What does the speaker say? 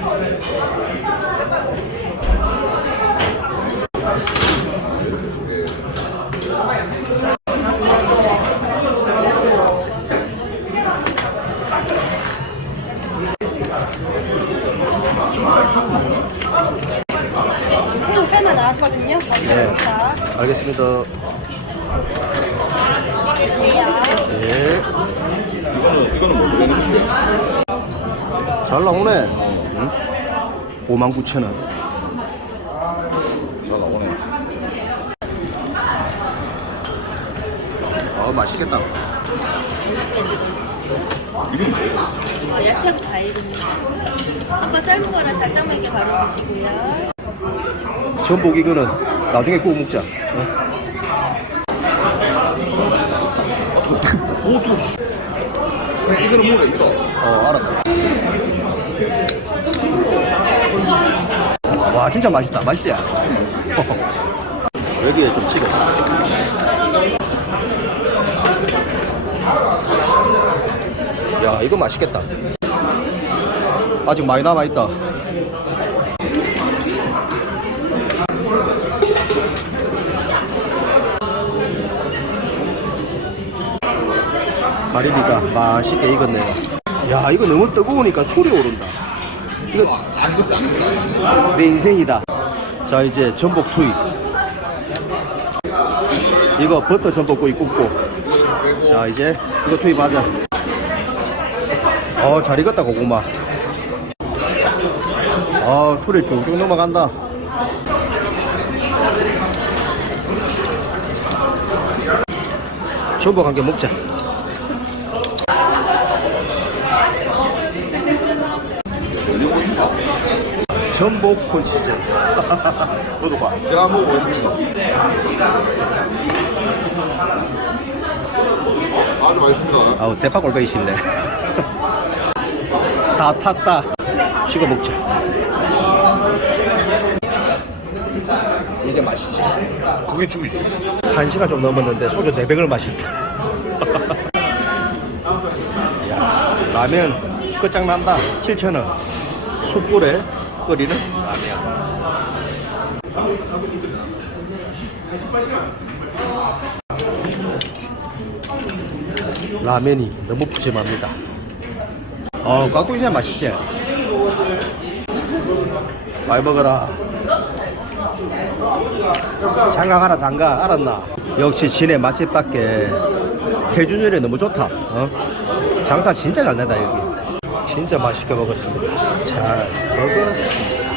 네. 감사합니다. 알겠습니다. 예. 이거는 이거는 뭐 되는 잘 나오네. 응? 59,000원. 잘 나오네. 어, 맛있겠다. 이건 뭐예요? 어, 야채하고 과일입니다. 아까 삶은 거랑 살짝만 이렇게 바로 드시고요. 전복 이거는 나중에 구워 먹자. 어? 오, 또. 그냥 이거는 뭐래, 이거. 어, 알았다. 와, 진짜 맛있다. 맛있지? 여기에 좀 찍었어. 야, 이거 맛있겠다. 아직 많이 남아있다. 가리비가 맛있게 익었네요. 야, 이거 너무 뜨거우니까 소리 오른다. 이거. 내 인생이다. 자, 이제 전복 투입. 이거 버터 전복구이 굽고. 자, 이제 이거 투입하자. 어, 잘 익었다, 고구마. 아, 술이 쭉쭉 넘어간다. 전복 한 개 먹자. 올리고 있나? 전복 콘치즈. 너도 봐. 제가 한번 보겠습니다. 아주 맛있습니다. 아우 대파 골뱅이 씹네 다 탔다 찍어 먹자 이게 맛이지 그게 죽이지. 한 시간 좀 넘었는데 소주 4병을 마셨다 야, 라면 끝장난다 7,000원 숯불에 끓이는? 라면 라면이 너무 푸짐합니다. 어 깍두기 진짜 맛있지? 많이 먹어라. 장가가라 장가. 알았나? 역시 진해 맛집답게 해준율이 너무 좋다. 어? 장사 진짜 잘 된다 여기 진짜 맛있게 먹었습니다. 잘 먹었습니다.